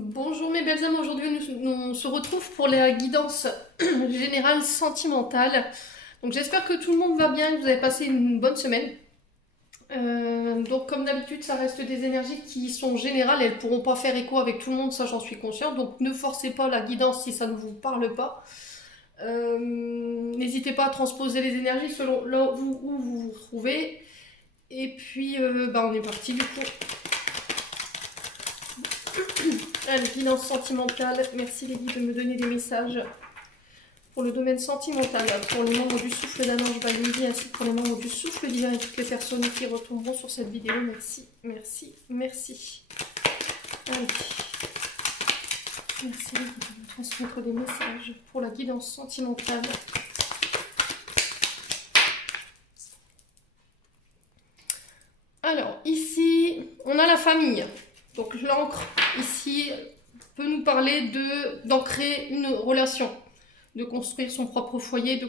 Bonjour mes belles âmes, aujourd'hui nous se retrouve pour la guidance générale sentimentale. Donc j'espère que tout le monde va bien, que vous avez passé une bonne semaine. Donc comme d'habitude ça reste des énergies qui sont générales, elles ne pourront pas faire écho avec tout le monde, ça j'en suis consciente. Donc ne forcez pas la guidance si ça ne vous parle pas. N'hésitez pas à transposer les énergies selon là où vous vous trouvez. Et puis on est parti du coup. Allez, guidance sentimentale. Merci les guides de me donner des messages pour le domaine sentimental, pour les membres du souffle d'un ange Bayindi, ainsi que pour les membres du souffle divin et toutes les personnes qui retomberont sur cette vidéo. Merci, merci, merci. Allez. Merci les guides de me transmettre des messages pour la guidance sentimentale. Alors, ici, on a la famille. Donc l'encre, ici, peut nous parler d'ancrer une relation, de construire son propre foyer, de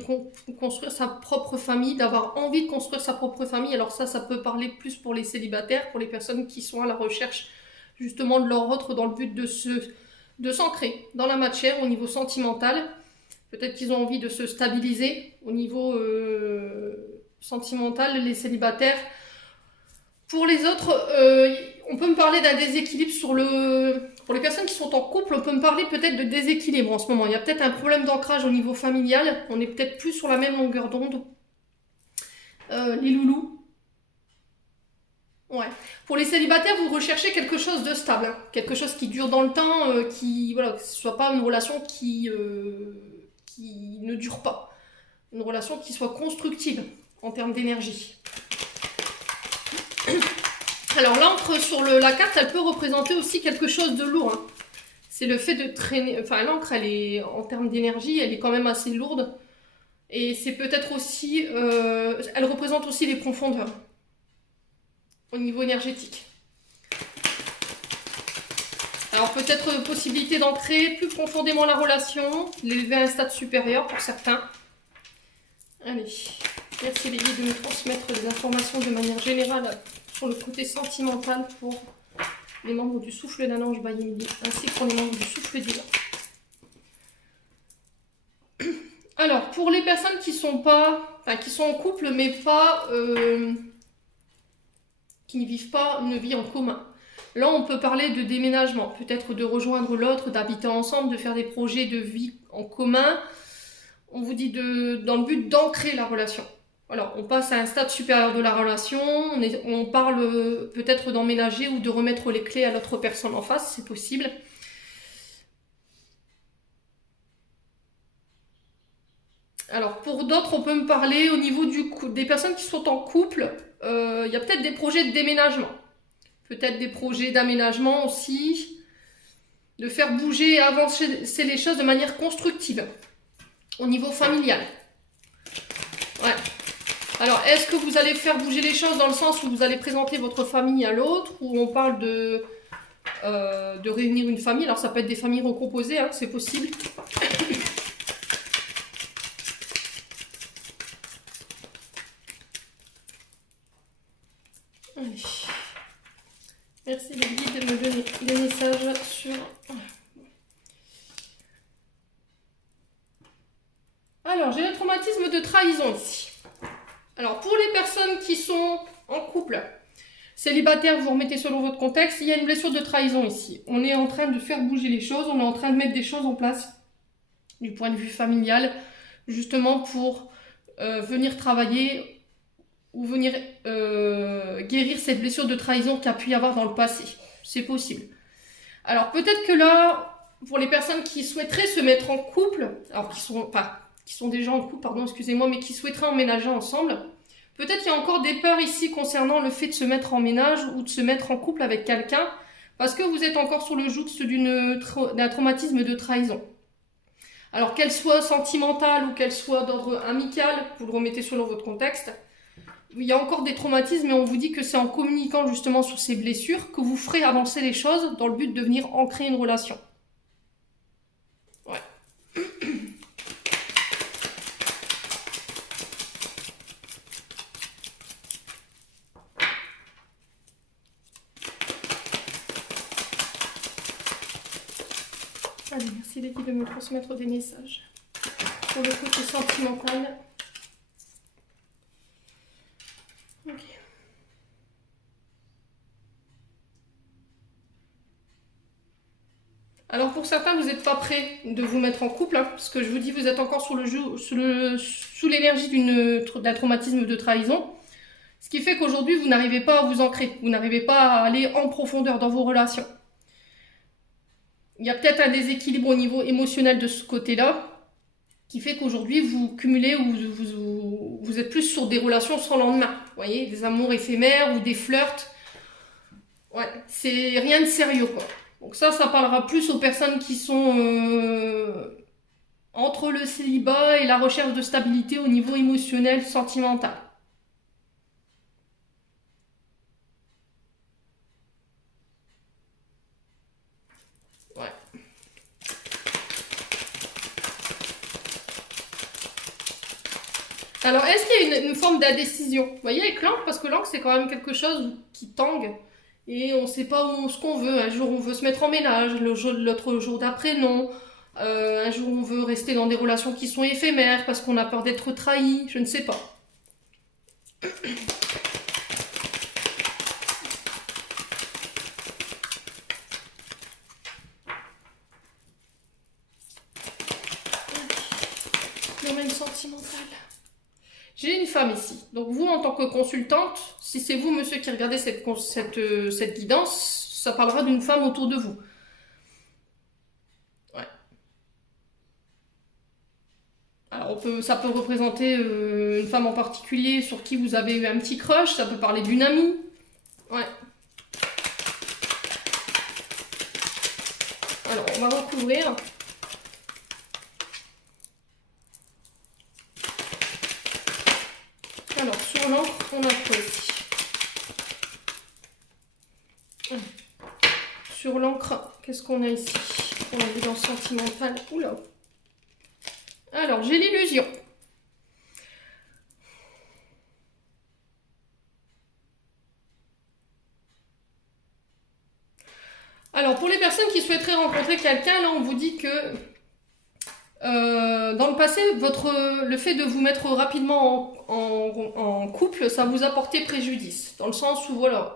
construire sa propre famille, d'avoir envie de construire sa propre famille. Alors ça peut parler plus pour les célibataires, pour les personnes qui sont à la recherche justement de leur autre dans le but de s'ancrer dans la matière au niveau sentimental. Peut-être qu'ils ont envie de se stabiliser au niveau sentimental, les célibataires. Pour les autres, on peut me parler d'un déséquilibre pour les personnes qui sont en couple, on peut me parler peut-être de déséquilibre en ce moment. Il y a peut-être un problème d'ancrage au niveau familial, on est peut-être plus sur la même longueur d'onde. Les loulous. Ouais. Pour les célibataires, vous recherchez quelque chose de stable, hein. Quelque chose qui dure dans le temps, que ce soit pas une relation qui ne dure pas. Une relation qui soit constructive en termes d'énergie. Alors l'encre sur la carte, elle peut représenter aussi quelque chose de lourd, hein. C'est le fait de traîner, enfin l'encre, elle est en termes d'énergie, elle est quand même assez lourde. Et c'est peut-être aussi, elle représente aussi les profondeurs au niveau énergétique. Alors peut-être possibilité d'ancrer plus profondément la relation, l'élever à un stade supérieur pour certains. Allez, merci les guides de me transmettre des informations de manière générale sur le côté sentimental pour les membres du souffle d'un ange Bayindi, ainsi que pour les membres du souffle divin. Alors, pour les personnes qui sont en couple, mais qui ne vivent pas une vie en commun. Là, on peut parler de déménagement, peut-être de rejoindre l'autre, d'habiter ensemble, de faire des projets de vie en commun. On vous dit dans le but d'ancrer la relation. Alors, on passe à un stade supérieur de la relation, on parle peut-être d'emménager ou de remettre les clés à l'autre personne en face, c'est possible. Alors, pour d'autres, on peut me parler au niveau des personnes qui sont en couple, il y a peut-être des projets de déménagement, peut-être des projets d'aménagement aussi, de faire bouger et avancer les choses de manière constructive, au niveau familial. Ouais. Alors, est-ce que vous allez faire bouger les choses dans le sens où vous allez présenter votre famille à l'autre, où on parle de réunir une famille? Alors, ça peut être des familles recomposées, hein, c'est possible. Allez. Merci les guides de me donner des messages sur... Alors, j'ai le traumatisme de trahison ici. Alors, pour les personnes qui sont en couple, célibataire, vous remettez selon votre contexte, il y a une blessure de trahison ici. On est en train de faire bouger les choses, on est en train de mettre des choses en place du point de vue familial, justement pour venir travailler ou venir guérir cette blessure de trahison qu'il y a pu y avoir dans le passé. C'est possible. Alors peut-être que là, pour les personnes qui souhaiteraient se mettre en couple, alors qui sont déjà en couple, pardon, excusez-moi, mais qui souhaiteraient emménager ensemble, peut-être qu'il y a encore des peurs ici concernant le fait de se mettre en ménage ou de se mettre en couple avec quelqu'un, parce que vous êtes encore sur le joug d'un traumatisme de trahison. Alors qu'elle soit sentimentale ou qu'elle soit d'ordre amical, vous le remettez selon votre contexte, il y a encore des traumatismes, mais on vous dit que c'est en communiquant justement sur ces blessures que vous ferez avancer les choses dans le but de venir ancrer une relation. Ouais. Allez, merci les guides de me transmettre des messages. Pour le côté sentimental. Ok. Alors pour certains, vous n'êtes pas prêts de vous mettre en couple, hein, parce que je vous dis, vous êtes encore sous l'énergie d'un traumatisme de trahison. Ce qui fait qu'aujourd'hui, vous n'arrivez pas à vous ancrer, vous n'arrivez pas à aller en profondeur dans vos relations. Il y a peut-être un déséquilibre au niveau émotionnel de ce côté-là, qui fait qu'aujourd'hui, vous cumulez ou vous êtes plus sur des relations sans lendemain. Vous voyez, des amours éphémères ou des flirts. Ouais, c'est rien de sérieux, quoi. Donc ça parlera plus aux personnes qui sont entre le célibat et la recherche de stabilité au niveau émotionnel, sentimental. Ouais. Alors, est-ce qu'il y a une forme d'indécision? Vous voyez, avec l'encre, parce que l'encre, c'est quand même quelque chose qui tangue. Et on ne sait pas ce qu'on veut. Un jour, on veut se mettre en ménage, l'autre jour d'après, non. Un jour, on veut rester dans des relations qui sont éphémères parce qu'on a peur d'être trahi. Je ne sais pas. Domaine sentimental. J'ai une femme ici. Donc vous, en tant que consultante, si c'est vous, monsieur, qui regardez cette guidance, ça parlera d'une femme autour de vous. Ouais. Alors ça peut représenter une femme en particulier sur qui vous avez eu un petit crush. Ça peut parler d'une amie. Ouais. Alors, on va recouvrir. Alors, sur l'encre, on a quoi ici? Sur l'encre, qu'est-ce qu'on a ici? On a vu dans sentimental. Oula. Alors, j'ai l'illusion. Alors, pour les personnes qui souhaiteraient rencontrer quelqu'un, là, on vous dit que dans le passé, le fait de vous mettre rapidement en couple, ça vous apportait préjudice. Dans le sens où, voilà,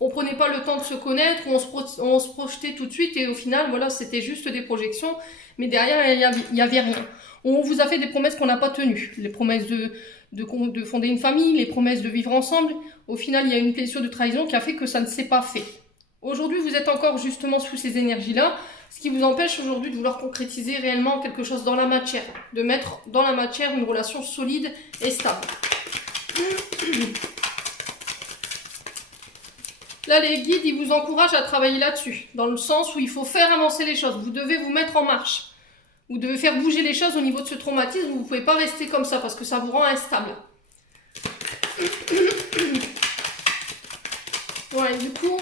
on prenait pas le temps de se connaître, on se projetait tout de suite et au final, voilà, c'était juste des projections. Mais derrière, il n'y avait rien. On vous a fait des promesses qu'on n'a pas tenues. Les promesses de fonder une famille, les promesses de vivre ensemble. Au final, il y a une blessure de trahison qui a fait que ça ne s'est pas fait. Aujourd'hui, vous êtes encore justement sous ces énergies-là, ce qui vous empêche aujourd'hui de vouloir concrétiser réellement quelque chose dans la matière, de mettre dans la matière une relation solide et stable. Là, les guides, ils vous encouragent à travailler là-dessus, dans le sens où il faut faire avancer les choses. Vous devez vous mettre en marche. Vous devez faire bouger les choses au niveau de ce traumatisme. Vous ne pouvez pas rester comme ça parce que ça vous rend instable. Ouais, du coup,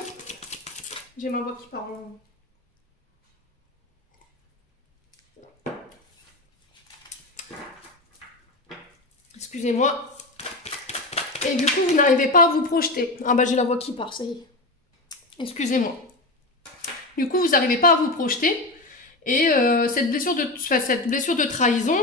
j'ai ma voix qui part en... Excusez-moi. Et du coup, vous n'arrivez pas à vous projeter. Ah bah j'ai la voix qui part, ça y est. Excusez-moi. Du coup, vous n'arrivez pas à vous projeter. Et cette blessure de trahison,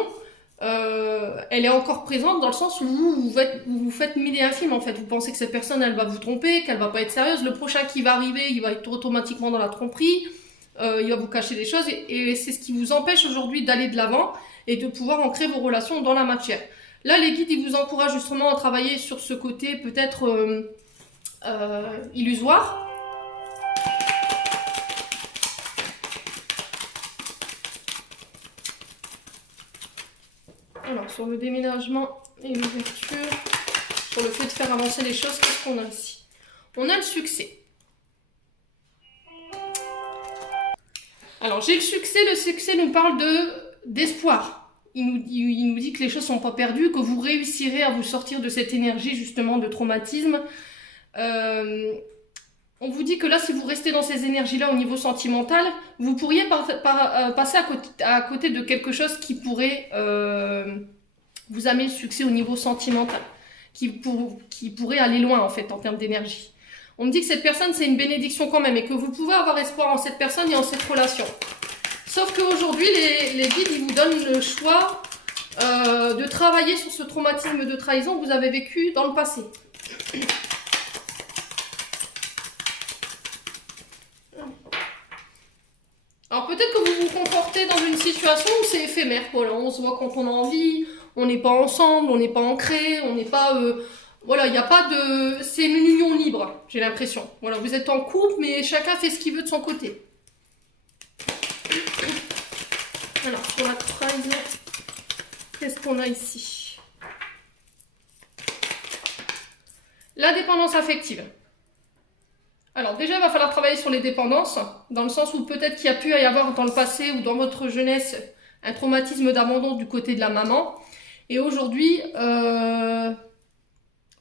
elle est encore présente dans le sens où vous vous faites mille et un film en fait. Vous pensez que cette personne, elle va vous tromper, qu'elle va pas être sérieuse. Le prochain qui va arriver, il va être automatiquement dans la tromperie. Il va vous cacher des choses. Et c'est ce qui vous empêche aujourd'hui d'aller de l'avant et de pouvoir ancrer vos relations dans la matière. Là, les guides, ils vous encouragent justement à travailler sur ce côté peut-être illusoire. Alors, sur le déménagement et l'ouverture, sur le fait de faire avancer les choses, qu'est-ce qu'on a ici? On a le succès. Alors, j'ai le succès nous parle d'espoir. Il nous dit que les choses ne sont pas perdues, que vous réussirez à vous sortir de cette énergie justement de traumatisme. On vous dit que là, si vous restez dans ces énergies-là au niveau sentimental, vous pourriez passer à côté de quelque chose qui pourrait vous amener le succès au niveau sentimental, qui pourrait aller loin en fait en termes d'énergie. On me dit que cette personne, c'est une bénédiction quand même et que vous pouvez avoir espoir en cette personne et en cette relation. Sauf qu'aujourd'hui, les guides, ils vous donnent le choix de travailler sur ce traumatisme de trahison que vous avez vécu dans le passé. Alors peut-être que vous vous comportez dans une situation où c'est éphémère. Voilà, on se voit quand on a envie, on n'est pas ensemble, on n'est pas ancré, on n'est pas... voilà, il n'y a pas de... C'est une union libre, j'ai l'impression. Voilà, vous êtes en couple, mais chacun fait ce qu'il veut de son côté. Alors, sur la trahison, qu'est-ce qu'on a ici? La dépendance affective. Alors déjà, il va falloir travailler sur les dépendances, dans le sens où peut-être qu'il y a pu y avoir dans le passé ou dans votre jeunesse un traumatisme d'abandon du côté de la maman. Et aujourd'hui,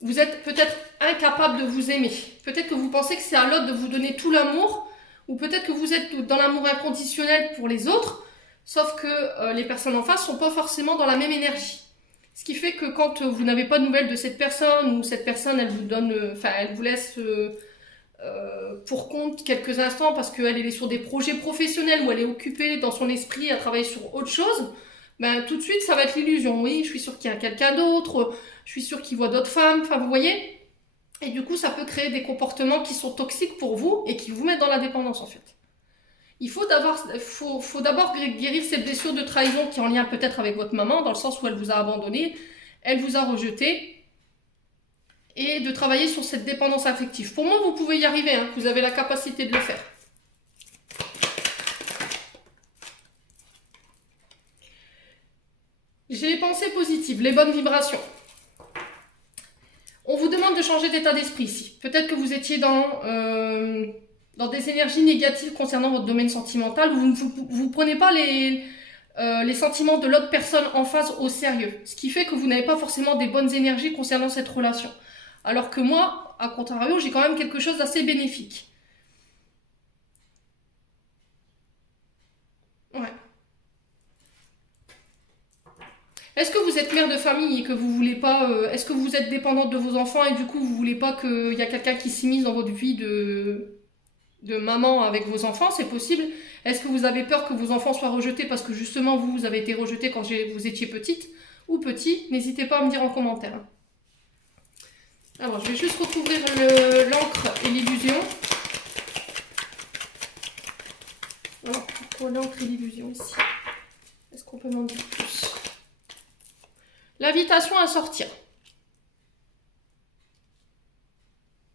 vous êtes peut-être incapable de vous aimer. Peut-être que vous pensez que c'est à l'autre de vous donner tout l'amour, ou peut-être que vous êtes dans l'amour inconditionnel pour les autres, sauf que les personnes en face ne sont pas forcément dans la même énergie. Ce qui fait que quand vous n'avez pas de nouvelles de cette personne, ou cette personne, elle vous donne, elle vous laisse... pour compte quelques instants parce qu'elle est sur des projets professionnels où elle est occupée dans son esprit à travailler sur autre chose, ben, tout de suite ça va être l'illusion. Oui, je suis sûre qu'il y a quelqu'un d'autre, je suis sûre qu'il voit d'autres femmes, enfin vous voyez. Et du coup ça peut créer des comportements qui sont toxiques pour vous et qui vous mettent dans la dépendance en fait. Il faut d'abord guérir cette blessure de trahison qui est en lien peut-être avec votre maman, dans le sens où elle vous a abandonné, elle vous a rejeté, et de travailler sur cette dépendance affective. Pour moi, vous pouvez y arriver, hein. Vous avez la capacité de le faire. J'ai les pensées positives, les bonnes vibrations. On vous demande de changer d'état d'esprit ici. Peut-être que vous étiez dans des énergies négatives concernant votre domaine sentimental. Vous ne prenez pas les sentiments de l'autre personne en face au sérieux. Ce qui fait que vous n'avez pas forcément des bonnes énergies concernant cette relation. Alors que moi, à contrario, j'ai quand même quelque chose d'assez bénéfique. Ouais. Est-ce que vous êtes mère de famille et que vous voulez pas... est-ce que vous êtes dépendante de vos enfants et du coup vous voulez pas qu'il y a quelqu'un qui s'immisce dans votre vie de maman avec vos enfants? C'est possible. Est-ce que vous avez peur que vos enfants soient rejetés parce que justement vous avez été rejetée quand vous étiez petite ou petit? N'hésitez pas à me dire en commentaire. Alors, je vais juste recouvrir l'encre et l'illusion. Alors, pourquoi l'encre et l'illusion ici? Est-ce qu'on peut m'en dire plus? L'invitation à sortir.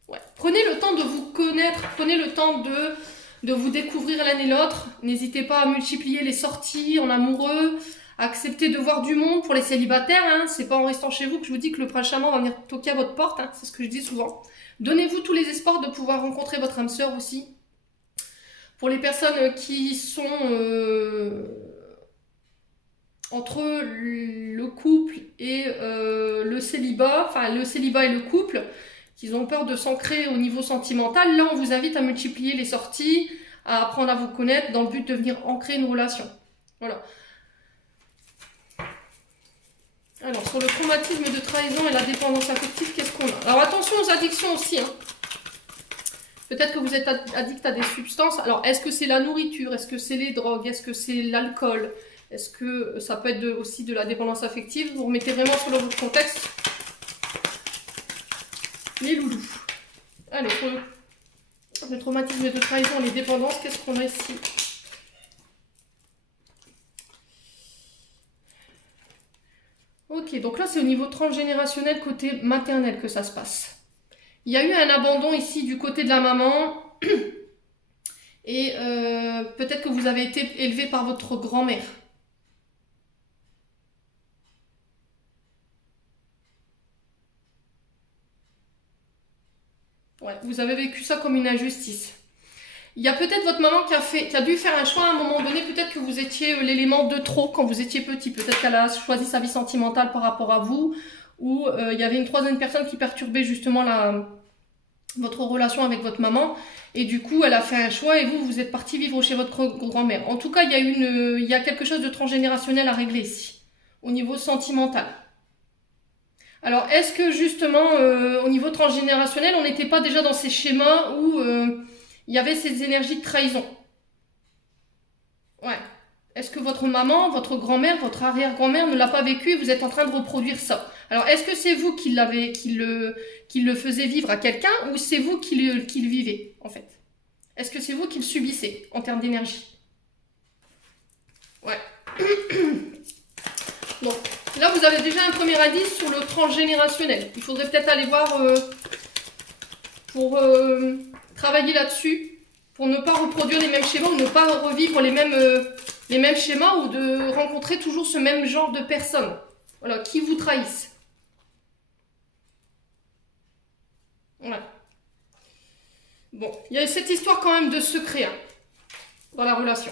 Ouais. Prenez le temps de vous connaître, prenez le temps de vous découvrir l'un et l'autre. N'hésitez pas à multiplier les sorties en amoureux, accepter de voir du monde pour les célibataires, hein. C'est pas en restant chez vous que je vous dis que le prince charmant va venir toquer à votre porte, hein. C'est ce que je dis souvent. Donnez-vous tous les espoirs de pouvoir rencontrer votre âme sœur aussi. Pour les personnes qui sont entre le couple et le célibat, enfin le célibat et le couple, qui ont peur de s'ancrer au niveau sentimental, là on vous invite à multiplier les sorties, à apprendre à vous connaître dans le but de venir ancrer une relation. Voilà. Alors, sur le traumatisme de trahison et la dépendance affective, qu'est-ce qu'on a? Alors, attention aux addictions aussi. Hein. Peut-être que vous êtes addict à des substances. Alors, est-ce que c'est la nourriture? Est-ce que c'est les drogues? Est-ce que c'est l'alcool? Est-ce que ça peut être aussi de la dépendance affective? Vous remettez vraiment sur le contexte. Les loulous. Allez, sur le traumatisme de trahison et les dépendances, qu'est-ce qu'on a ici? Ok, donc là c'est au niveau transgénérationnel côté maternel que ça se passe. Il y a eu un abandon ici du côté de la maman et peut-être que vous avez été élevé par votre grand-mère. Ouais, vous avez vécu ça comme une injustice. Il y a peut-être votre maman qui a dû faire un choix à un moment donné, peut-être que vous étiez l'élément de trop quand vous étiez petit, peut-être qu'elle a choisi sa vie sentimentale par rapport à vous, ou il y avait une troisième personne qui perturbait justement votre relation avec votre maman, et du coup elle a fait un choix et vous êtes parti vivre chez votre grand-mère. En tout cas, il y a quelque chose de transgénérationnel à régler ici, au niveau sentimental. Alors, est-ce que justement, au niveau transgénérationnel, on n'était pas déjà dans ces schémas où... il y avait ces énergies de trahison. Ouais. Est-ce que votre maman, votre grand-mère, votre arrière-grand-mère ne l'a pas vécu et vous êtes en train de reproduire ça? Alors, est-ce que c'est vous qui le faisiez vivre à quelqu'un ou c'est vous qui le vivez, en fait? Est-ce que c'est vous qui le subissez en termes d'énergie? Ouais. Bon, là, vous avez déjà un premier indice sur le transgénérationnel. Il faudrait peut-être aller voir pour travailler là-dessus, pour ne pas reproduire les mêmes schémas ou ne pas revivre les mêmes schémas ou de rencontrer toujours ce même genre de personnes, voilà, qui vous trahissent. Voilà. Bon, il y a cette histoire quand même de secret hein, dans la relation.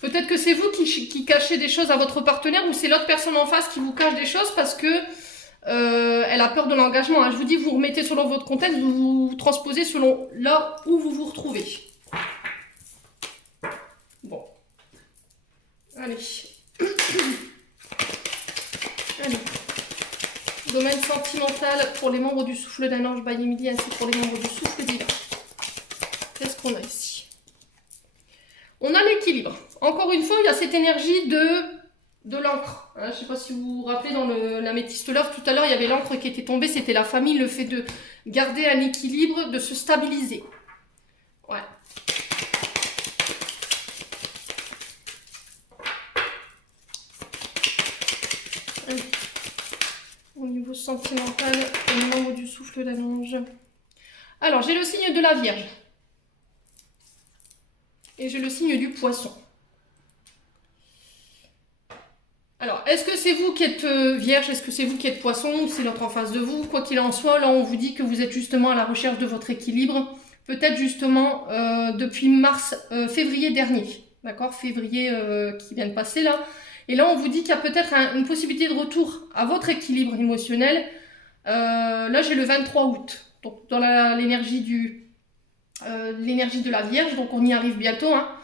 Peut-être que c'est vous qui cachez des choses à votre partenaire ou c'est l'autre personne en face qui vous cache des choses parce que elle a peur de l'engagement. Hein. Je vous dis, vous remettez selon votre contexte, vous transposez selon là où vous vous retrouvez. Bon. Allez. Allez. Domaine sentimental pour les membres du souffle d'un ange by Emily ainsi que pour les membres du souffle divin. Qu'est-ce qu'on a ici? On a l'équilibre. Encore une fois, il y a cette énergie de l'encre. Hein, je ne sais pas si vous vous rappelez dans l'améthyste love, tout à l'heure, il y avait l'encre qui était tombée, c'était la famille, le fait de garder un équilibre, de se stabiliser. Ouais. Au niveau sentimental, au niveau du souffle d'un ange. Alors, j'ai le signe de la Vierge. Et j'ai le signe du Poisson. Alors, est-ce que c'est vous qui êtes Vierge? Est-ce que c'est vous qui êtes Poisson? Ou c'est l'autre en face de vous? Quoi qu'il en soit, là, on vous dit que vous êtes justement à la recherche de votre équilibre. Peut-être justement depuis février dernier. D'accord? Février qui vient de passer là. Et là, on vous dit qu'il y a peut-être une possibilité de retour à votre équilibre émotionnel. Là, j'ai le 23 août. Donc, dans l'énergie de la Vierge. Donc, on y arrive bientôt. Hein.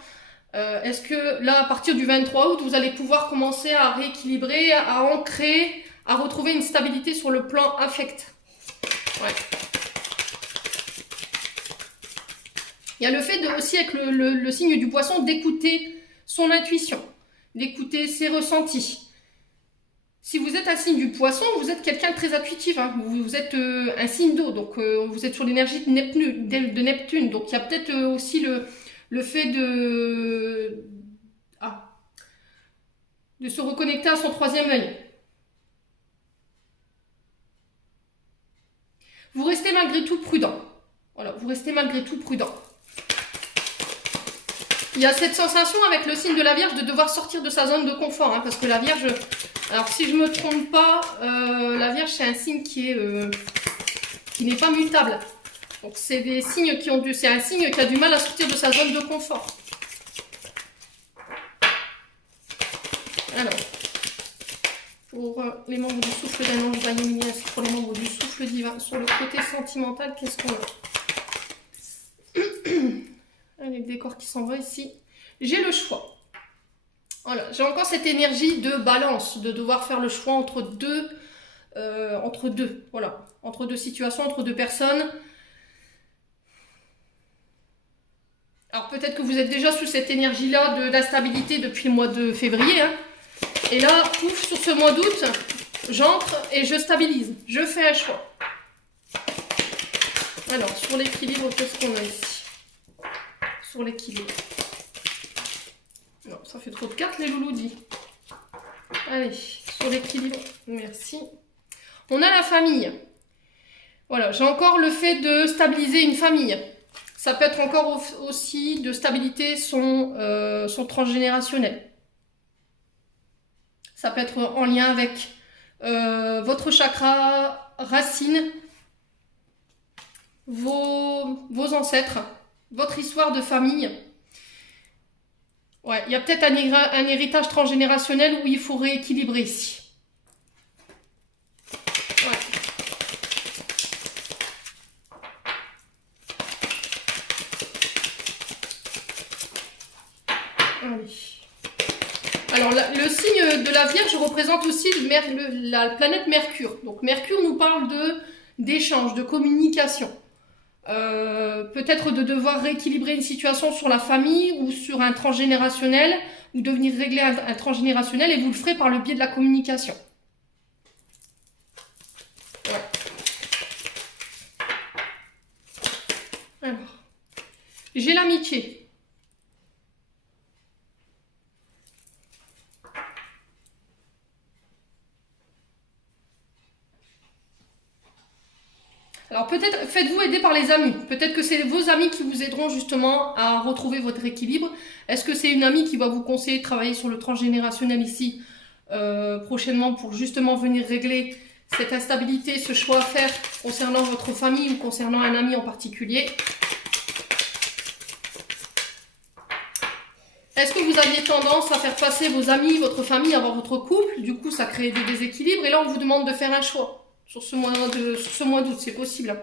Est-ce que là, à partir du 23 août, vous allez pouvoir commencer à rééquilibrer, à ancrer, à retrouver une stabilité sur le plan affect? Ouais. Il y a le fait aussi avec le signe du Poisson d'écouter son intuition, d'écouter ses ressentis. Si vous êtes un signe du Poisson, vous êtes quelqu'un de très intuitif. Hein. Vous êtes un signe d'eau, donc vous êtes sur l'énergie de Neptune. Donc il y a peut-être aussi le fait de se reconnecter à son troisième œil. Vous restez malgré tout prudent. Voilà, vous restez malgré tout prudent. Il y a cette sensation avec le signe de la Vierge de devoir sortir de sa zone de confort. Hein, parce que la Vierge, alors si je ne me trompe pas, la Vierge c'est un signe qui n'est pas mutable. Donc c'est des signes c'est un signe qui a du mal à sortir de sa zone de confort. Alors, pour les membres du souffle d'un ange by ainsi que pour les membres du souffle divin, sur le côté sentimental, qu'est-ce qu'on a? Allez, le décor qui s'en va ici. J'ai le choix. Voilà, j'ai encore cette énergie de balance, de devoir faire le choix entre deux, voilà, entre deux situations, entre deux personnes. Alors peut-être que vous êtes déjà sous cette énergie-là d'instabilité depuis le mois de février. Hein. Et là, pouf, sur ce mois d'août, j'entre et je stabilise. Je fais un choix. Alors, sur l'équilibre, qu'est-ce qu'on a ici? Sur l'équilibre. Non, ça fait trop de cartes, les loulous dit. Allez, sur l'équilibre. Merci. On a la famille. Voilà, j'ai encore le fait de stabiliser une famille. Ça peut être encore aussi de stabilité son transgénérationnel. Ça peut être en lien avec votre chakra racine, vos ancêtres, votre histoire de famille. Ouais, il y a peut-être un héritage transgénérationnel où il faut rééquilibrer ici. Ouais. Allez. Alors, le signe de la Vierge représente aussi la planète Mercure. Donc, Mercure nous parle d'échange, de communication. Peut-être de devoir rééquilibrer une situation sur la famille ou sur un transgénérationnel ou de venir régler un transgénérationnel et vous le ferez par le biais de la communication. Ouais. Alors, j'ai l'amitié. Alors peut-être faites-vous aider par les amis. Peut-être que c'est vos amis qui vous aideront justement à retrouver votre équilibre. Est-ce que c'est une amie qui va vous conseiller de travailler sur le transgénérationnel ici prochainement pour justement venir régler cette instabilité, ce choix à faire concernant votre famille ou concernant un ami en particulier? Est-ce que vous aviez tendance à faire passer vos amis, votre famille avant votre couple? Du coup, ça crée des déséquilibres et là, on vous demande de faire un choix. Sur ce mois d'août, c'est possible.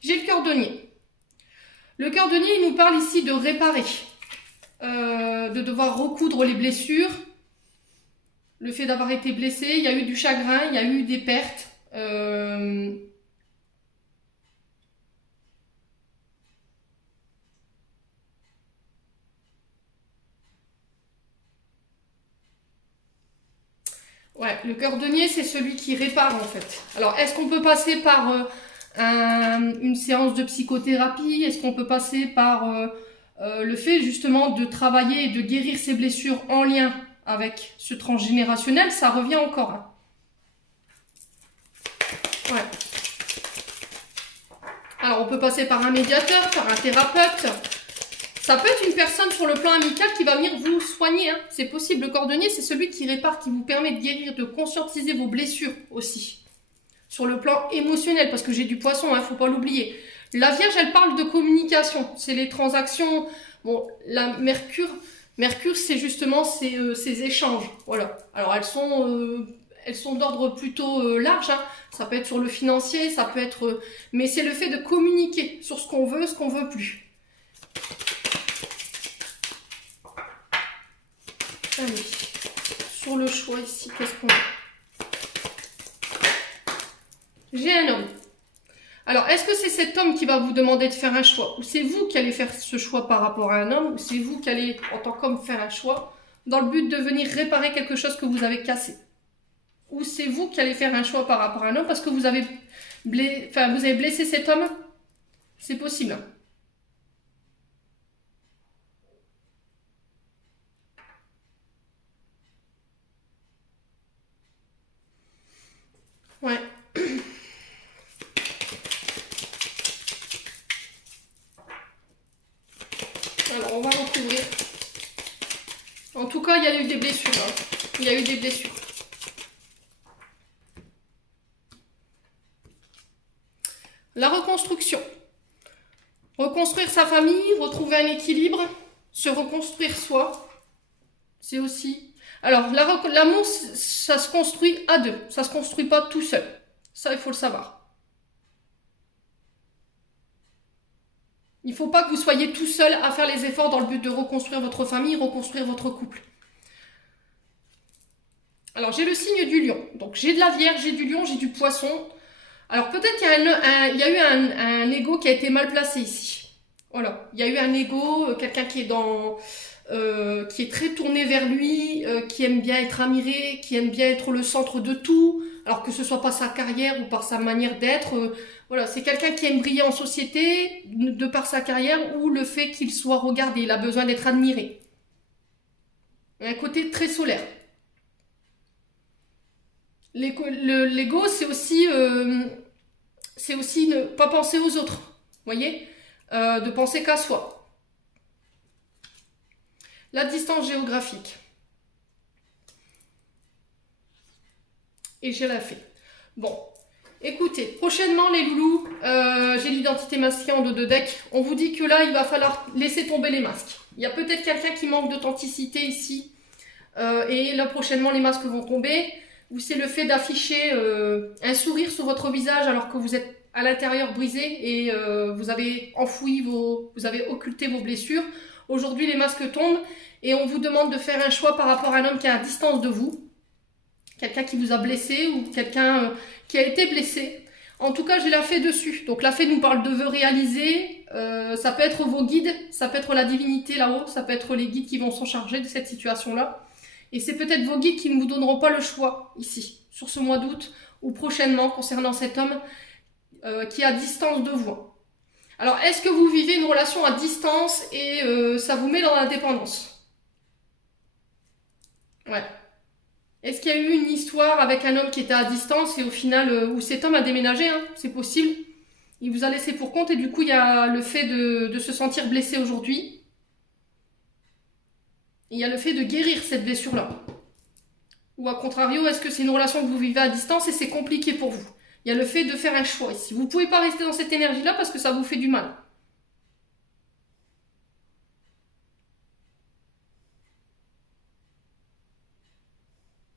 J'ai le cœur denier. Le cœur denier, il nous parle ici de réparer, de devoir recoudre les blessures, le fait d'avoir été blessé, il y a eu du chagrin, il y a eu des pertes. Ouais, le cœur denier, c'est celui qui répare en fait. Alors, est-ce qu'on peut passer par une séance de psychothérapie? Est-ce qu'on peut passer par le fait justement de travailler et de guérir ses blessures en lien avec ce transgénérationnel? Ça revient encore. Hein. Ouais. Alors, on peut passer par un médiateur, par un thérapeute. Ça peut être une personne sur le plan amical qui va venir vous soigner. Hein. C'est possible. Le cordonnier, c'est celui qui répare, qui vous permet de guérir, de conscientiser vos blessures aussi. Sur le plan émotionnel, parce que j'ai du poisson, il ne faut pas l'oublier. La Vierge, elle parle de communication. C'est les transactions. Bon, la Mercure, c'est justement ces échanges. Voilà. Alors, elles sont d'ordre plutôt large. Hein. Ça peut être sur le financier, ça peut être... mais c'est le fait de communiquer sur ce qu'on veut plus. Allez, sur le choix ici, qu'est-ce qu'on a? J'ai un homme. Alors, est-ce que c'est cet homme qui va vous demander de faire un choix? Ou c'est vous qui allez faire ce choix par rapport à un homme? Ou c'est vous qui allez, en tant qu'homme, faire un choix dans le but de venir réparer quelque chose que vous avez cassé? Ou c'est vous qui allez faire un choix par rapport à un homme parce que vous avez blessé cet homme? C'est possible. Ouais. Alors, on va recouvrir. En tout cas, il y a eu des blessures. Hein. Il y a eu des blessures. La reconstruction. Reconstruire sa famille, retrouver un équilibre, se reconstruire soi. C'est aussi... Alors, l'amour, ça se construit à deux. Ça ne se construit pas tout seul. Ça, il faut le savoir. Il ne faut pas que vous soyez tout seul à faire les efforts dans le but de reconstruire votre famille, reconstruire votre couple. Alors, j'ai le signe du lion. Donc, j'ai de la Vierge, j'ai du lion, j'ai du poisson. Alors, peut-être qu'il y a eu un ego qui a été mal placé ici. Voilà. Il y a eu un ego, quelqu'un qui est qui est très tourné vers lui, qui aime bien être admiré, qui aime bien être le centre de tout, alors que ce soit pas sa carrière ou par sa manière d'être. Voilà, c'est quelqu'un qui aime briller en société, de par sa carrière ou le fait qu'il soit regardé. Il a besoin d'être admiré. Il y a un côté très solaire. L'ego, c'est aussi ne pas penser aux autres, voyez, de penser qu'à soi. La distance géographique. Et j'ai la fée. Bon, écoutez, prochainement les loulous, j'ai l'identité masquée en 2 decks. On vous dit que là, il va falloir laisser tomber les masques. Il y a peut-être quelqu'un qui manque d'authenticité ici. Et là, prochainement, les masques vont tomber. Ou c'est le fait d'afficher un sourire sur votre visage alors que vous êtes à l'intérieur brisé et vous avez enfoui vous avez occulté vos blessures. Aujourd'hui, les masques tombent et on vous demande de faire un choix par rapport à un homme qui est à distance de vous. Quelqu'un qui vous a blessé ou quelqu'un qui a été blessé. En tout cas, j'ai la fée dessus. Donc la fée nous parle de vœux réalisés. Ça peut être vos guides, ça peut être la divinité là-haut, ça peut être les guides qui vont s'en charger de cette situation-là. Et c'est peut-être vos guides qui ne vous donneront pas le choix ici, sur ce mois d'août ou prochainement concernant cet homme qui est à distance de vous. Alors, est-ce que vous vivez une relation à distance et ça vous met dans la dépendance? Ouais. Est-ce qu'il y a eu une histoire avec un homme qui était à distance et au final, où cet homme a déménagé, hein, c'est possible. Il vous a laissé pour compte et du coup, il y a le fait de se sentir blessé aujourd'hui. Il y a le fait de guérir cette blessure-là. Ou à contrario, est-ce que c'est une relation que vous vivez à distance et c'est compliqué pour vous? Il y a le fait de faire un choix ici. Vous ne pouvez pas rester dans cette énergie-là parce que ça vous fait du mal.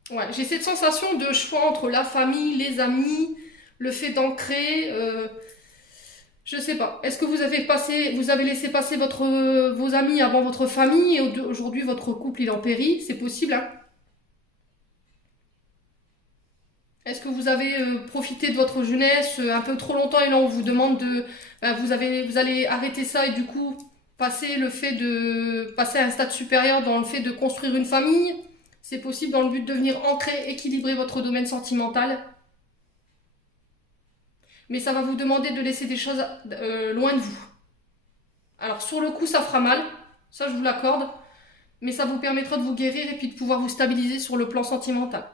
Ouais, j'ai cette sensation de choix entre la famille, les amis, le fait d'ancrer. Je sais pas. Est-ce que vous avez laissé passer vos amis avant votre famille et aujourd'hui votre couple il en périt? C'est possible, hein? Est-ce que vous avez profité de votre jeunesse un peu trop longtemps et là on vous demande vous allez arrêter ça et du coup passer à un stade supérieur dans le fait de construire une famille? C'est possible dans le but de venir ancrer, équilibrer votre domaine sentimental. Mais ça va vous demander de laisser des choses loin de vous. Alors sur le coup ça fera mal, ça je vous l'accorde, mais ça vous permettra de vous guérir et puis de pouvoir vous stabiliser sur le plan sentimental.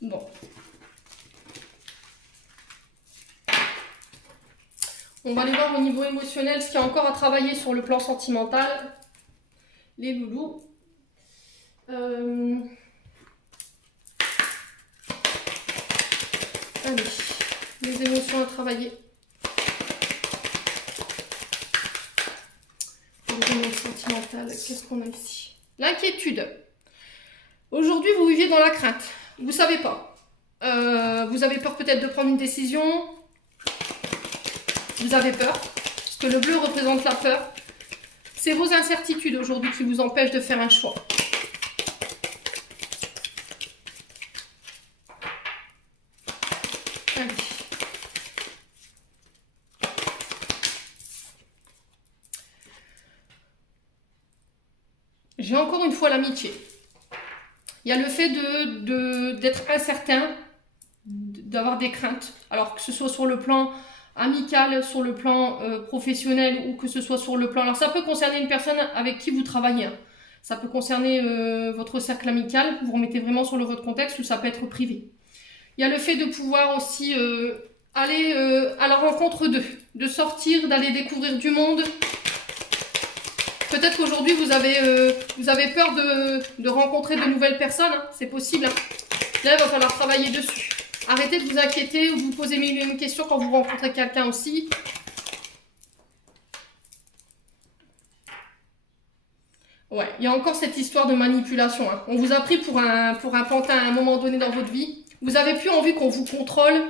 Bon. On va aller voir au niveau émotionnel ce qu'il y a encore à travailler sur le plan sentimental. Les loulous. Allez, les émotions à travailler. Les émotions sentimentales, qu'est-ce qu'on a ici? L'inquiétude. Aujourd'hui, vous vivez dans la crainte. Vous ne savez pas. Vous avez peur peut-être de prendre une décision. Vous avez peur. Parce que le bleu représente la peur. C'est vos incertitudes aujourd'hui qui vous empêchent de faire un choix. Allez. J'ai encore une fois l'amitié. Il y a le fait d'être incertain, d'avoir des craintes. Alors que ce soit sur le plan amical, sur le plan professionnel ou que ce soit sur le plan... Alors ça peut concerner une personne avec qui vous travaillez. Hein. Ça peut concerner votre cercle amical, vous remettez vraiment sur votre contexte ou ça peut être privé. Il y a le fait de pouvoir aussi aller à la rencontre d'eux, de sortir, d'aller découvrir du monde. Peut-être qu'aujourd'hui vous avez peur de rencontrer de nouvelles personnes, hein. C'est possible. Hein. Là il va falloir travailler dessus. Arrêtez de vous inquiéter ou de vous poser mille et une questions quand vous rencontrez quelqu'un aussi. Ouais, il y a encore cette histoire de manipulation. Hein. On vous a pris pour un pantin à un moment donné dans votre vie. Vous avez plus envie qu'on vous contrôle,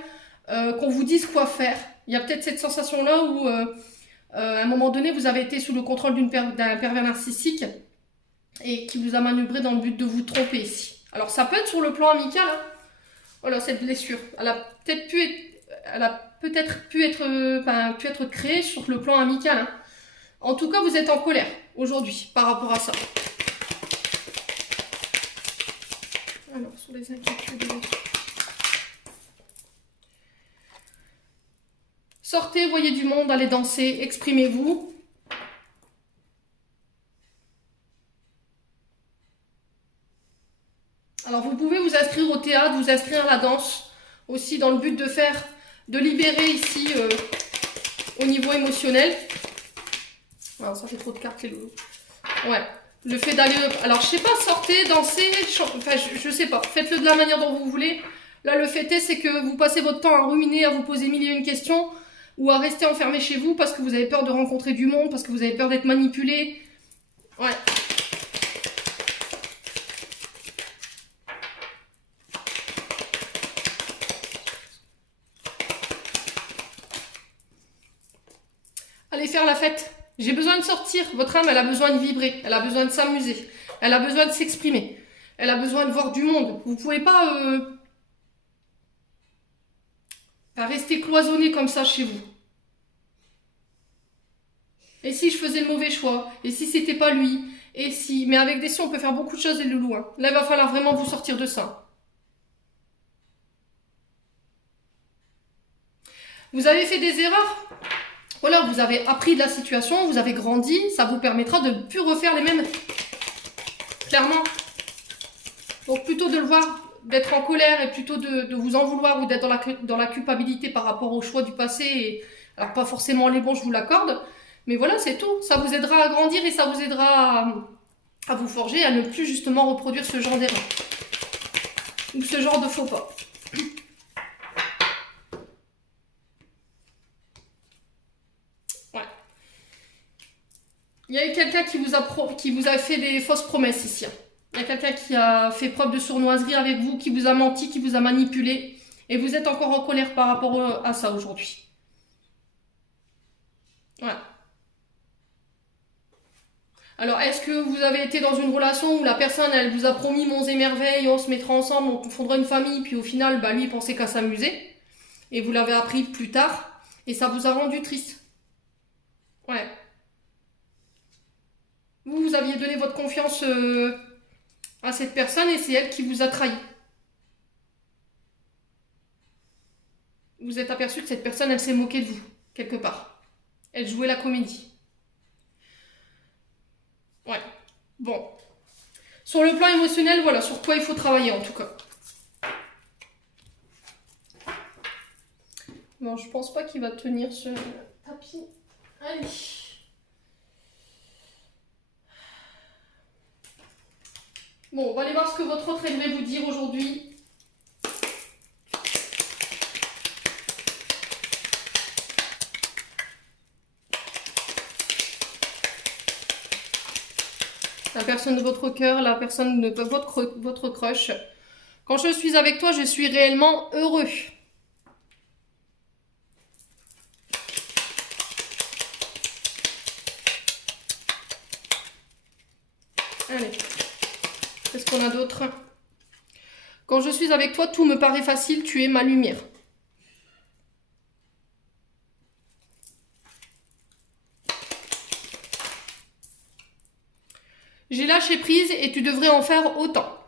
qu'on vous dise quoi faire. Il y a peut-être cette sensation-là où, à un moment donné, vous avez été sous le contrôle d'un pervers narcissique et qui vous a manœuvré dans le but de vous tromper ici. Alors, ça peut être sur le plan amical. Hein. Voilà, cette blessure. Elle a peut-être pu être créée sur le plan amical. Hein. En tout cas, vous êtes en colère aujourd'hui par rapport à ça. Alors, sur les inquiétudes. Sortez, voyez du monde, allez danser, exprimez-vous. Alors, vous pouvez vous inscrire au théâtre, vous inscrire à la danse, aussi dans le but de libérer ici au niveau émotionnel. Alors, ça fait trop de cartes, les loulous. Ouais. Le fait d'aller... Alors, je sais pas, sortez, dansez, enfin, je sais pas. Faites-le de la manière dont vous voulez. Là, le fait est, c'est que vous passez votre temps à ruminer, à vous poser mille et une questions, ou à rester enfermé chez vous parce que vous avez peur de rencontrer du monde, parce que vous avez peur d'être manipulé. Ouais. Allez faire la fête. J'ai besoin de sortir. Votre âme, elle a besoin de vibrer. Elle a besoin de s'amuser. Elle a besoin de s'exprimer. Elle a besoin de voir du monde. Vous pouvez pas... à rester cloisonné comme ça chez vous. Et si je faisais le mauvais choix? Et si c'était pas lui? Et si... Mais avec des si, on peut faire beaucoup de choses, les loulous. Hein. Là, il va falloir vraiment vous sortir de ça. Vous avez fait des erreurs? Voilà, vous avez appris de la situation, vous avez grandi, ça vous permettra de ne plus refaire les mêmes. Clairement. Donc plutôt de le voir, d'être en colère et plutôt de vous en vouloir ou d'être dans la culpabilité par rapport au choix du passé. Et, alors pas forcément les bons, je vous l'accorde. Mais voilà, c'est tout. Ça vous aidera à grandir et ça vous aidera à vous forger, à ne plus justement reproduire ce genre d'erreur. Ou ce genre de faux pas. Il y a eu quelqu'un qui vous a fait des fausses promesses ici. Il y a quelqu'un qui a fait preuve de sournoiserie avec vous, qui vous a menti, qui vous a manipulé. Et vous êtes encore en colère par rapport à ça aujourd'hui. Voilà. Alors, est-ce que vous avez été dans une relation où la personne, elle vous a promis monts et merveilles, on se mettra ensemble, on fondera une famille, puis au final, bah, lui, il pensait qu'à s'amuser. Et vous l'avez appris plus tard. Et ça vous a rendu triste. Ouais. Vous aviez donné votre confiance à cette personne et c'est elle qui vous a trahi. Vous vous êtes aperçu que cette personne, elle s'est moquée de vous, quelque part. Elle jouait la comédie. Ouais. Bon. Sur le plan émotionnel, voilà, sur quoi il faut travailler en tout cas. Bon, je pense pas qu'il va tenir ce tapis. Allez. Bon, on va aller voir ce que votre autre aimerait vous dire aujourd'hui. La personne de votre cœur, la personne de votre crush. Quand je suis avec toi, je suis réellement heureux. Allez. Qu'est-ce qu'on a d'autre? Quand je suis avec toi, tout me paraît facile, tu es ma lumière. J'ai lâché prise et tu devrais en faire autant.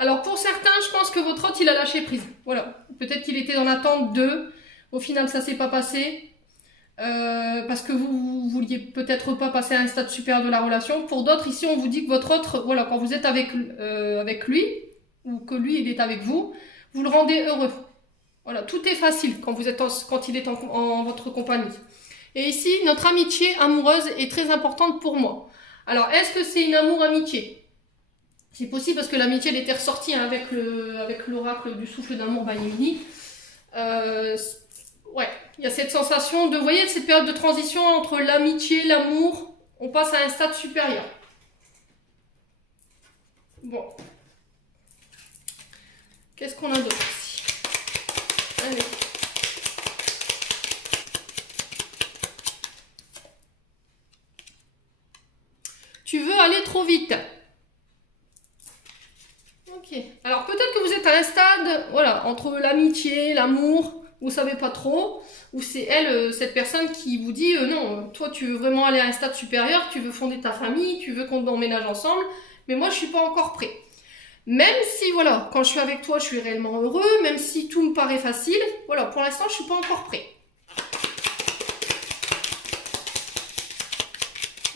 Alors pour certains, je pense que votre hôte, il a lâché prise. Voilà. Peut-être qu'il était dans l'attente de. Au final, ça s'est pas passé. Parce que vous vouliez peut-être pas passer à un stade supérieur de la relation. Pour d'autres, ici, on vous dit que votre autre, voilà, quand vous êtes avec lui, ou que lui, il est avec vous, vous le rendez heureux. Voilà, tout est facile quand il est en votre compagnie. Et ici, notre amitié amoureuse est très importante pour moi. Alors, est-ce que c'est une amour-amitié? C'est possible parce que l'amitié, elle était ressortie hein, avec l'oracle du souffle d'amour by Emily. Ouais, il y a cette sensation de, vous voyez, cette période de transition entre l'amitié, l'amour, on passe à un stade supérieur. Bon. Qu'est-ce qu'on a d'autre ici? Allez. Tu veux aller trop vite. Ok. Alors peut-être que vous êtes à un stade, voilà, entre l'amitié, l'amour, vous savez pas trop, ou c'est elle, cette personne qui vous dit non, toi tu veux vraiment aller à un stade supérieur, tu veux fonder ta famille, tu veux qu'on emménage ensemble, mais moi je suis pas encore prêt. Même si voilà, quand je suis avec toi, je suis réellement heureux, même si tout me paraît facile, voilà, pour l'instant je suis pas encore prêt.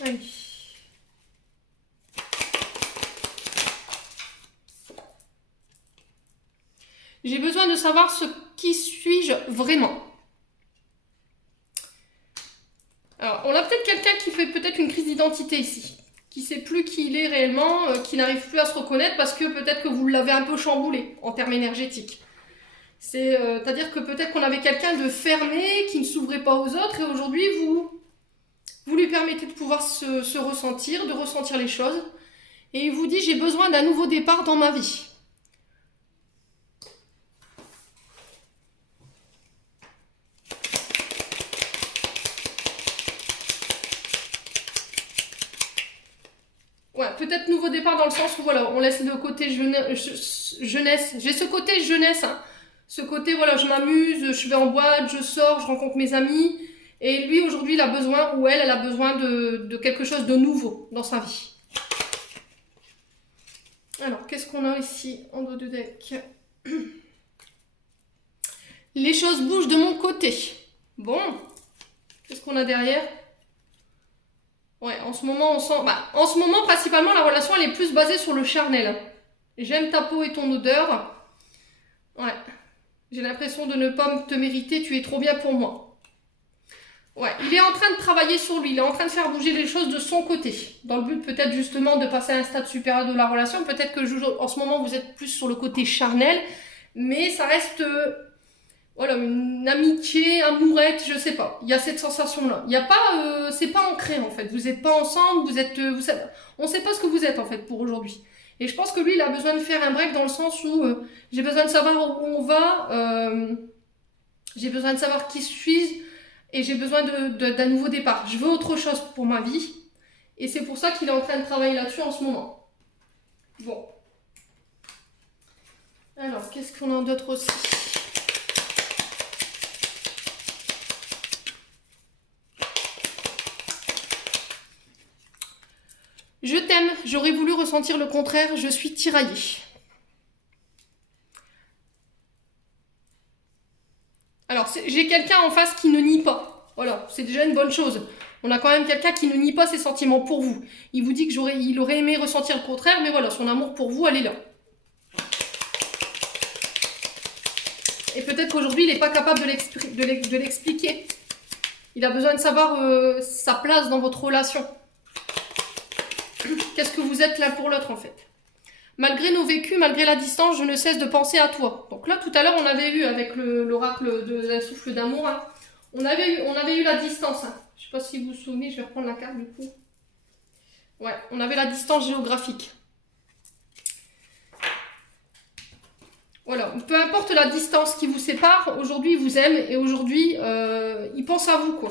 Allez. J'ai besoin de savoir qui suis-je vraiment. Alors, on a peut-être quelqu'un qui fait peut-être une crise d'identité ici, qui ne sait plus qui il est réellement, qui n'arrive plus à se reconnaître parce que peut-être que vous l'avez un peu chamboulé en termes énergétiques. C'est-à-dire que peut-être qu'on avait quelqu'un de fermé, qui ne s'ouvrait pas aux autres, et aujourd'hui, vous lui permettez de pouvoir se ressentir, de ressentir les choses, et il vous dit « j'ai besoin d'un nouveau départ dans ma vie ». Ouais, peut-être nouveau départ dans le sens où voilà, on laisse le côté jeunesse. J'ai ce côté jeunesse, hein. Ce côté voilà, je m'amuse, je vais en boîte, je sors, je rencontre mes amis. Et lui aujourd'hui, il a besoin, ou elle a besoin de quelque chose de nouveau dans sa vie. Alors, qu'est-ce qu'on a ici en dos de deck? Les choses bougent de mon côté. Bon, qu'est-ce qu'on a derrière? Ouais, en ce moment, on sent... Bah, en ce moment, principalement, la relation, elle est plus basée sur le charnel. J'aime ta peau et ton odeur. Ouais. J'ai l'impression de ne pas te mériter, tu es trop bien pour moi. Ouais, il est en train de travailler sur lui, il est en train de faire bouger les choses de son côté. Dans le but peut-être justement de passer à un stade supérieur de la relation. Peut-être que en ce moment, vous êtes plus sur le côté charnel. Mais ça reste... voilà, une amitié, amourette, je sais pas. Il y a cette sensation-là. Il y a pas, c'est pas ancré en fait. Vous n'êtes pas ensemble, on sait pas ce que vous êtes en fait pour aujourd'hui. Et je pense que lui, il a besoin de faire un break dans le sens où j'ai besoin de savoir où on va, j'ai besoin de savoir qui je suis et j'ai besoin d'un nouveau départ. Je veux autre chose pour ma vie et c'est pour ça qu'il est en train de travailler là-dessus en ce moment. Bon. Alors, qu'est-ce qu'on a d'autre aussi? Je t'aime, j'aurais voulu ressentir le contraire, je suis tiraillée. Alors, j'ai quelqu'un en face qui ne nie pas. Voilà, c'est déjà une bonne chose. On a quand même quelqu'un qui ne nie pas ses sentiments pour vous. Il vous dit qu'il aurait aimé ressentir le contraire, mais voilà, son amour pour vous, elle est là. Et peut-être qu'aujourd'hui, il n'est pas capable de l'expliquer. Il a besoin de savoir sa place dans votre relation. Qu'est-ce que vous êtes l'un pour l'autre en fait. Malgré nos vécus, malgré la distance, je ne cesse de penser à toi. Donc là, tout à l'heure, on avait vu avec l'oracle de la souffle d'amour, hein, on avait eu la distance. Hein. Je ne sais pas si vous vous souvenez, je vais reprendre la carte du coup. Ouais, on avait la distance géographique. Voilà, peu importe la distance qui vous sépare, aujourd'hui, il vous aime et aujourd'hui, il pense à vous, quoi.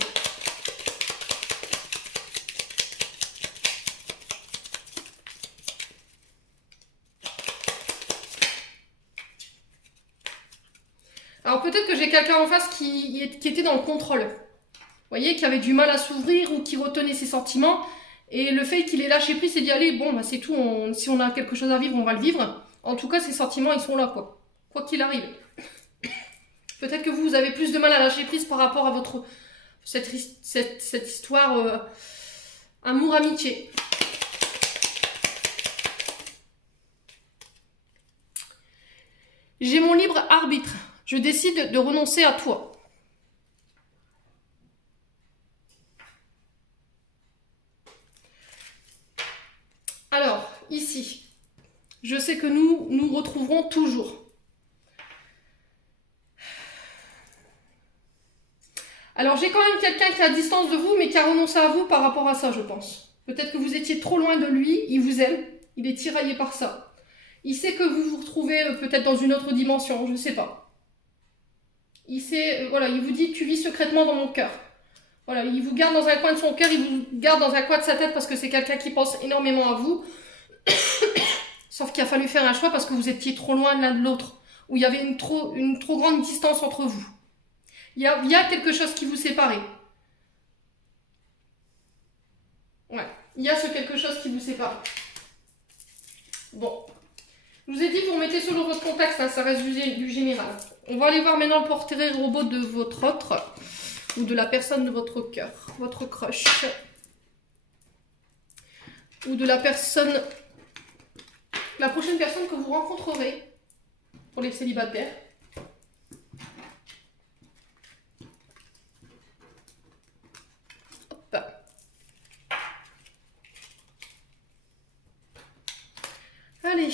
Alors peut-être que j'ai quelqu'un en face qui était dans le contrôle. Vous voyez, qui avait du mal à s'ouvrir ou qui retenait ses sentiments. Et le fait qu'il ait lâché prise, c'est dit, allez, bon, bah, c'est tout, si on a quelque chose à vivre, on va le vivre. En tout cas, ses sentiments, ils sont là, quoi. Quoi qu'il arrive. Peut-être que vous avez plus de mal à lâcher prise par rapport à cette histoire amour-amitié. J'ai mon libre arbitre. Je décide de renoncer à toi. Alors, ici, je sais que nous nous retrouverons toujours. Alors, j'ai quand même quelqu'un qui est à distance de vous, mais qui a renoncé à vous par rapport à ça, je pense. Peut-être que vous étiez trop loin de lui, il vous aime, il est tiraillé par ça. Il sait que vous vous retrouvez peut-être dans une autre dimension, je ne sais pas. Il sait, voilà, il vous dit, tu vis secrètement dans mon cœur. Voilà, il vous garde dans un coin de son cœur, il vous garde dans un coin de sa tête parce que c'est quelqu'un qui pense énormément à vous. Sauf qu'il a fallu faire un choix parce que vous étiez trop loin l'un de l'autre. Où il y avait une trop grande distance entre vous. Il y a quelque chose qui vous séparait. Ouais, il y a ce quelque chose qui vous sépare. Bon. Je vous ai dit, vous remettez selon votre contexte, hein, ça reste du général. On va aller voir maintenant le portrait robot de votre autre, ou de la personne de votre cœur, votre crush. Ou de la personne, la prochaine personne que vous rencontrerez, pour les célibataires. Hop. Allez.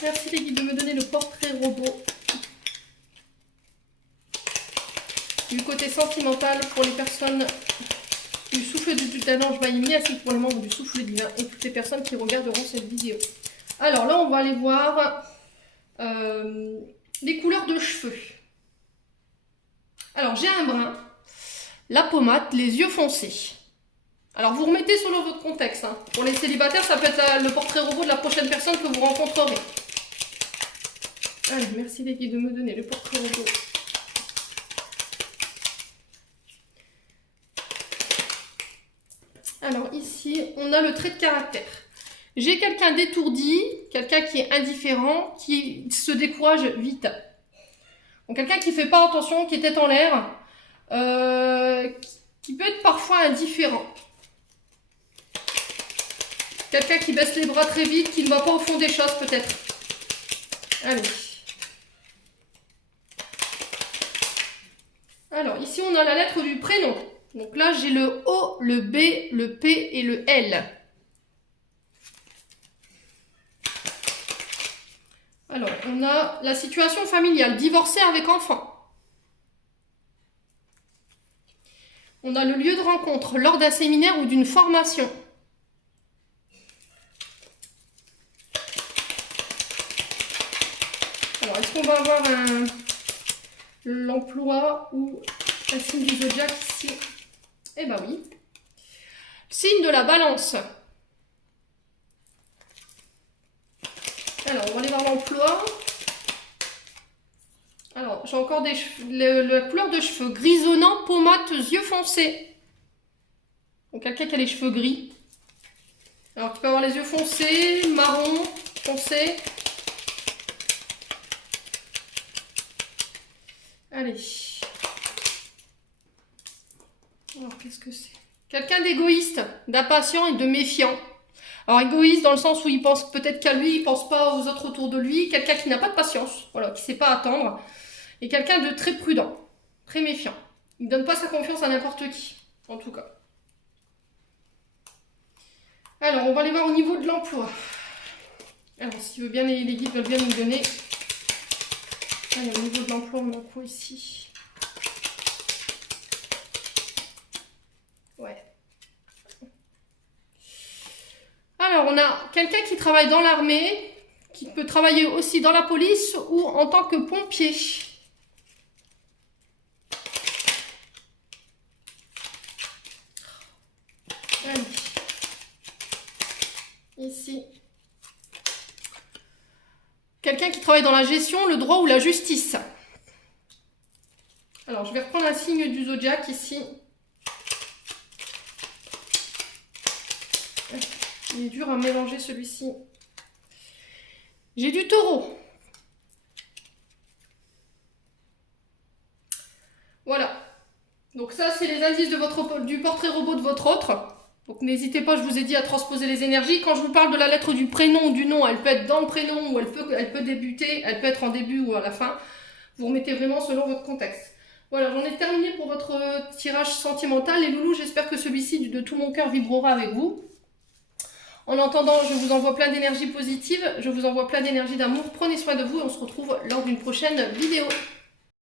Merci les guides de me donner le portrait robot. Du côté sentimental pour les personnes du souffle d'un ange Baïmi, ainsi que pour les membres du souffle divin et toutes les personnes qui regarderont cette vidéo. Alors là, on va aller voir les couleurs de cheveux. Alors j'ai un brun, la pommade, les yeux foncés. Alors, vous remettez selon votre contexte. Hein. Pour les célibataires, ça peut être le portrait robot de la prochaine personne que vous rencontrerez. Allez, merci les guides de me donner le portrait robot. Alors ici, on a le trait de caractère. J'ai quelqu'un d'étourdi, quelqu'un qui est indifférent, qui se décourage vite. Donc quelqu'un qui ne fait pas attention, qui est tête en l'air, qui peut être parfois indifférent. Quelqu'un qui baisse les bras très vite, qui ne va pas au fond des choses peut-être. Allez. Alors ici, on a la lettre du prénom. Donc là, j'ai le O, le B, le P et le L. Alors, on a la situation familiale, divorcé avec enfant. On a le lieu de rencontre lors d'un séminaire ou d'une formation. Alors, est-ce qu'on va avoir l'emploi ou un signe du zodiaque ici? Eh ben oui. Signe de la balance. Alors, on va aller voir l'emploi. Alors, j'ai encore des cheveux, la couleur de cheveux grisonnant, pommade, yeux foncés. Donc, quelqu'un qui a les cheveux gris. Alors, tu peux avoir les yeux foncés, marron, foncé. Allez. Alors, qu'est-ce que c'est? Quelqu'un d'égoïste, d'impatient et de méfiant. Alors, égoïste dans le sens où il pense peut-être qu'à lui, il ne pense pas aux autres autour de lui. Quelqu'un qui n'a pas de patience, voilà, qui ne sait pas attendre. Et quelqu'un de très prudent, très méfiant. Il ne donne pas sa confiance à n'importe qui, en tout cas. Alors, on va aller voir au niveau de l'emploi. Alors, si veut bien, les guides veulent bien nous donner. Allez, au niveau de l'emploi, on a quoi ici? Ouais. Alors, on a quelqu'un qui travaille dans l'armée, qui peut travailler aussi dans la police ou en tant que pompier. Allez. Ici. Quelqu'un qui travaille dans la gestion, le droit ou la justice. Alors, je vais reprendre un signe du zodiaque ici. Il est dur à mélanger celui-ci. J'ai du taureau. Voilà. Donc ça, c'est les indices de du portrait robot de votre autre. Donc n'hésitez pas, je vous ai dit, à transposer les énergies. Quand je vous parle de la lettre du prénom ou du nom, elle peut être dans le prénom ou elle peut débuter, elle peut être en début ou à la fin. Vous remettez vraiment selon votre contexte. Voilà, j'en ai terminé pour votre tirage sentimental. Les loulous, j'espère que celui-ci, de tout mon cœur, vibrera avec vous. En attendant, je vous envoie plein d'énergie positive, je vous envoie plein d'énergie d'amour. Prenez soin de vous et on se retrouve lors d'une prochaine vidéo.